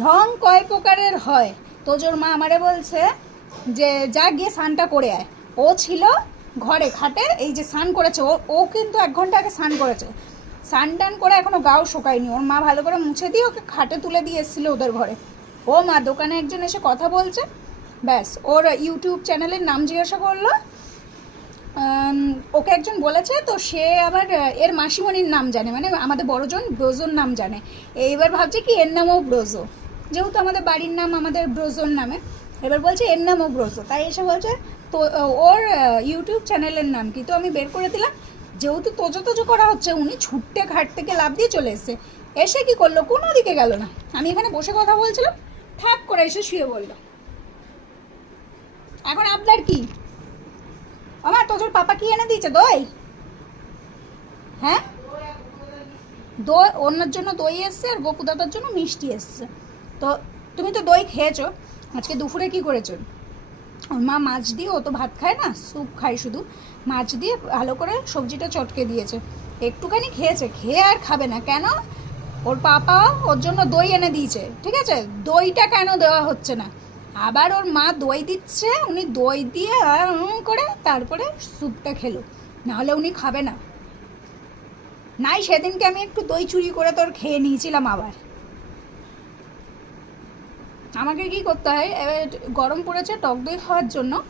ঢং কয় প্রকারের হয়? তোজোর মা আমারে বলছে যে, যা গিয়ে স্নানটা করে আয়। ও ছিল ঘরে, খাটে এই যে স্নান করেছে, ও ও কিন্তু এক ঘণ্টা আগে স্নান করেছে। স্নান টান করে এখনও গাও শোকায়নি। ওর মা ভালো করে মুছে দিয়ে ওকে খাটে তুলে দিয়ে এসেছিল ওদের ঘরে। ও মা, দোকানে একজন এসে কথা বলছে। ব্যাস, ওর ইউটিউব চ্যানেলের নাম জিজ্ঞাসা করল। ওকে একজন বলেছে, তো সে আবার, এর মাসিমণির নাম জানে। মানে আমাদের বড়জন ব্রোজোর নাম জানে। এইবার ভাবছে কি, এর নামও ব্রোজো। যেহেতু আমাদের বাড়ির নাম আমাদের ব্রোজোর নামে, এবার বলছে এর নামও ব্রোজো তাই এসে বলছে, তো, ওর ইউটিউব চ্যানেলের নাম কি? তো আমি বের করে দিলাম। যেহেতু তোজো তোজো করা হচ্ছে, উনি ছুটতে ঘাট থেকে লাভ দিয়ে চলে এসছে। এসে কি করল? কোনো দিকে গেল না। আমি এখানে বসে কথা বলছিলাম ঠাপ করে এসে শুয়ে বলল এখন আপনার কি? আমার তোজোর পাপা কি এনে দিয়েছে? দই? হ্যাঁ? দই, অন্যের জন্য দই এসছে আর গোপু দাদার জন্য মিষ্টি এসছে। তো তুমি তো দই খেয়েছো, আজকে দুপুরে কি করেছ? ওর মা মাছ দিয়ে, ও তো ভাত খায় না, স্যুপ খায় শুধু। মাছ দিয়ে ভালো করে সবজিটা চটকে দিয়েছে। একটুখানি খেয়েছে, খেয়ে আর খাবে না। কেন? ওর পাপা ওর জন্য দই এনে দিয়েছে, ঠিক আছে? দইটা কেন দেওয়া হচ্ছে না? আবার ওর মা দই দিচ্ছে, উনি দই দিয়ে করে তারপরে স্যুপটা খেলো। নাহলে উনি খাবে না। নাই, সেদিনকে আমি একটু দই চুরি করে তোর খেয়ে নিয়েছিলাম আবার। আমাকে কি করতে হয়? এবার গরম পড়েছে, টক দই খাওয়ার জন্য।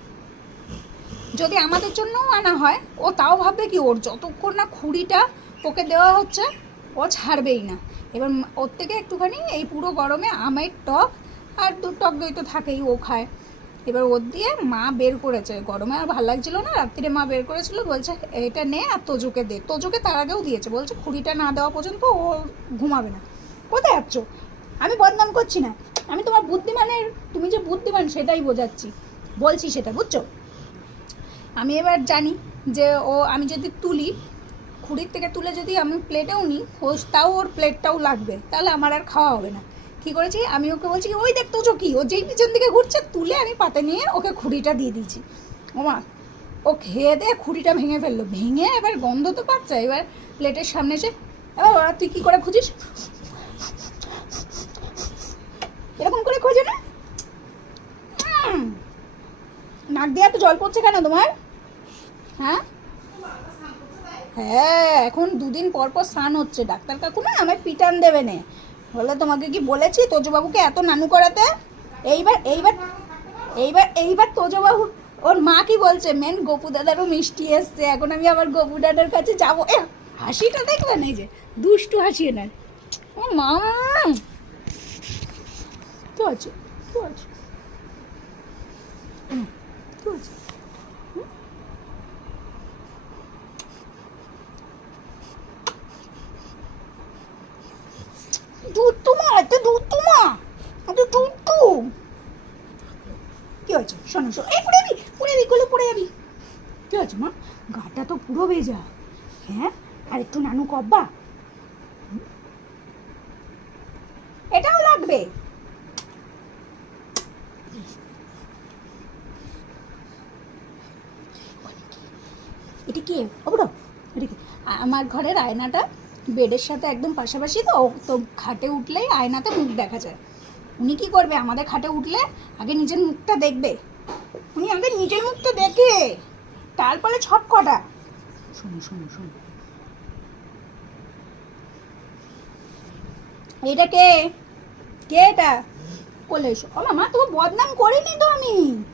যদি আমাদের জন্যও আনা হয়, ও তাও ভাববে কি, ওর যতক্ষণ না খুঁড়িটা ওকে দেওয়া হচ্ছে, ও ছাড়বেই না। এবার ওর থেকে একটুখানি এই পুরো গরমে আমের টক আর দু টক দই তো থাকেই, ও খায়। এবার ওর দিয়ে মা বের করেছে। গরমে আর ভালো লাগছিল না রাত্রিরে মা বের করেছিল, বলছে, এটা নে আর তোজোকে দে। তোজোকে তার আগেও দিয়েছে, বলছে, খুঁড়িটা না দেওয়া পর্যন্ত ও ঘুমাবে না। কোথায় যাচ্ছ আমি বদনাম করছি না। আমি তোমার বুদ্ধিমানের, তুমি যে বুদ্ধিমান সেটাই বোঝাচ্ছি। বলছি সেটা, বুঝছ? আমি এবার জানি যে ও, আমি যদি তুলি, খুঁড়ির থেকে তুলে যদি আমি প্লেটেও নিই তাও ওর প্লেটটাও লাগবে, তাহলে আমার আর খাওয়া হবে না। কী করেছি? আমি ওকে বলছি ওই দেখ, তোজো কি? ও যেই পিছন দিকে ঘুরছে, তুলে আমি পাতে নিয়ে ওকে খুঁড়িটা দিয়ে দিয়েছি। ওমা ও খেয়ে দিয়ে খুঁড়িটা ভেঙে ফেলল। ভেঙে এবার গন্ধ তো পাচ্ছে, এবার প্লেটের সামনে এসে এবার তুই কী করে খুঁজিস? এরকম করে খোঁজে না। নাক দিয়ে এত জল পড়ছে কেন তোমার? হ্যাঁ? হ্যাঁ এখন দুদিন পর পর স্নান হচ্ছে। ডাক্তার কাকু না আমায় পিটান দেবে নে। বলে তোমাকে কি বলেছি? তোজবাবুকে এত নানু করাতে? এইবার এইবার এইবার এইবার তোজবাবু, ওর মা কি বলছে? মেন গপু দাদারও মিষ্টি এসছে। এখন আমি আবার গপু দাদার কাছে যাব। এ হাসিটা দেখবেন এই যে, দুষ্টু হাসি এনার। ও মা! কি আছে কি আছে যাবি, পড়ে যাবি কি হয়েছে মা? গাটা তো পুরো ভেজা। হ্যাঁ? আর একটু নানু কব্বা। এটাও লাগবে এটা এটা কি আ- আমার ঘরের আয়নাটা বেডের সাথে একদম পাশাপাশি তো তো খাটে উঠলেই আয়নাতে মুখ দেখা যায়। উনি কি করবে? আমাদের খাটে উঠলে আগে নিজের মুখটা দেখবে। উনি আগে নিজের মুখটা দেখে, তারপরে ছট কটা। শোনো শোনো শোনো। এটা কে? কে এটা? বলে এসো। ও মামা তো বদনাম করিনি তো আমি।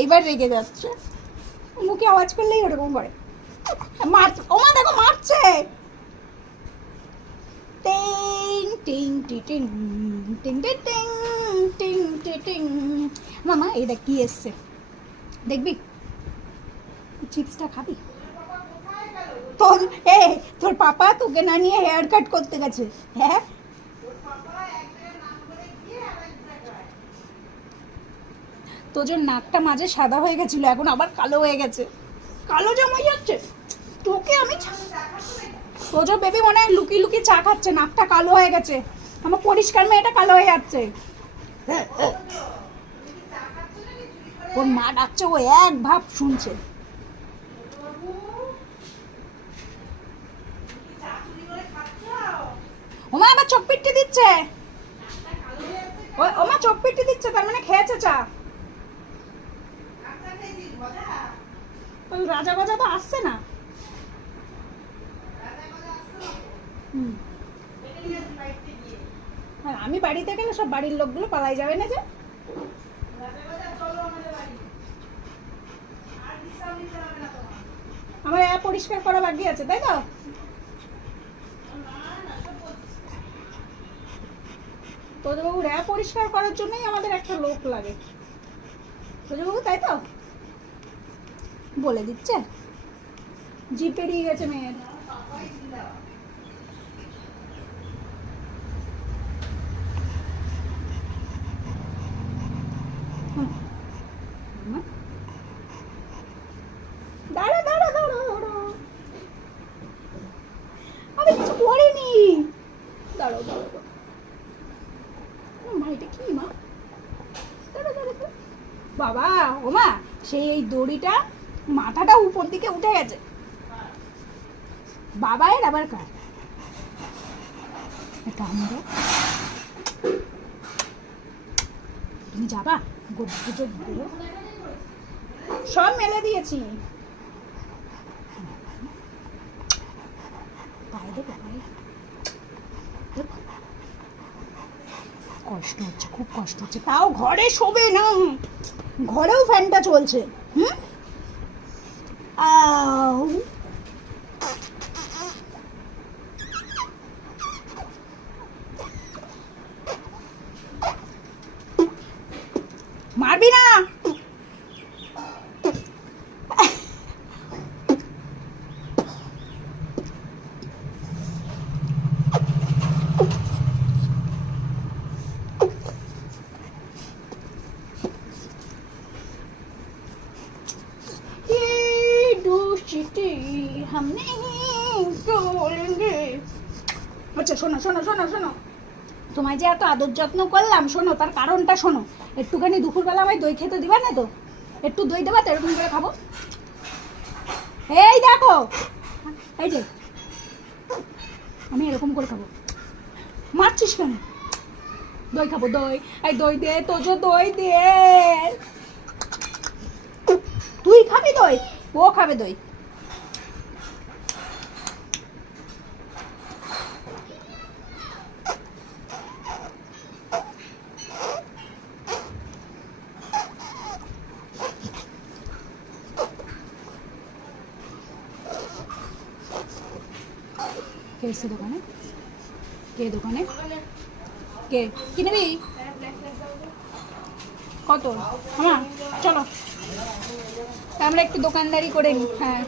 এইবার রেগে যাচ্ছে। মুখে আওয়াজ করলেই ওরকম করে। মার ওমা দেখো মারছে। টিং টিং, টি, টিং টিং, টি, টিং টিং মামা, এই দেখ কি এসছে। দেখবি? চিপসটা খাবি? তোর, এ, তোর পাপা তোকে না নিয়ে হেয়ার কাট করতে গেছে। হ্যাঁ? তোজোর নাকটা মাঝে সাদা হয়ে গেছিল, এখন আবার কালো হয়ে গেছে। কালো জামাই যাচ্ছে তোকে আমি তোজো বেবি মনে হয় লুকি লুকি চা খাচ্ছে, নাকটা কালো হয়ে গেছে। আমার পরিষ্কার মেয়েটা কালো হয়ে যাচ্ছে। ওর মা ডাকছে, ও এক ভাব শুনছে। ওমা আবার চোখ পিট্টি দিচ্ছে? ওমা চোখ পিট্টি দিচ্ছে, তার মানে খেয়েছে চা। ওই রাজা গজা তো আসছে না। আর আমি বাড়িতে গেলে সব বাড়ির লোকগুলো পালাই যাবে না যে। আমার পরিষ্কার করা বাকি আছে, তাই তো? তোজবাবু র্যাপ পরিষ্কার করার জন্যই আমাদের একটা লোক লাগে। তোজবাবু, তাই তো? বলে দিচ্ছে। জিপ পেরিয়ে গেছে মেয়ের। বাবা ও মা সেই এই দড়িটা মাথাটা উপর দিকে উঠে গেছে। বাবা এর আবার কার? এটা তুমি যাবা? সব মেলে দিয়েছি। কষ্ট হচ্ছে, খুব কষ্ট হচ্ছে। তাও ঘরে শোবে না। ঘরেও ফ্যানটা চলছে। হুম? Oh. আচ্ছা শোনো শোনো শোনো শোনো। তোমায় যে এত আদর যত্ন করলাম, শোনো, তার কারণটা শোনো। একটুখানি দুপুরবেলা আমায় দই খেতে দিবা না তো? একটু দই দেবা তো, এরকম করে খাব? এই দেখো, এই যে, আমি এরকম করে খাব। মারছিস কেন? দই খাব, দই। এই দই দে, তোজো দই দে। তুই খাবি দই? ও খাবে দই। কে এসছে দোকানে? কে দোকানে? কে? কি নেবি কত? হ্যাঁ চলো। আমরা একটু দোকানদারি করে নিই হ্যাঁ।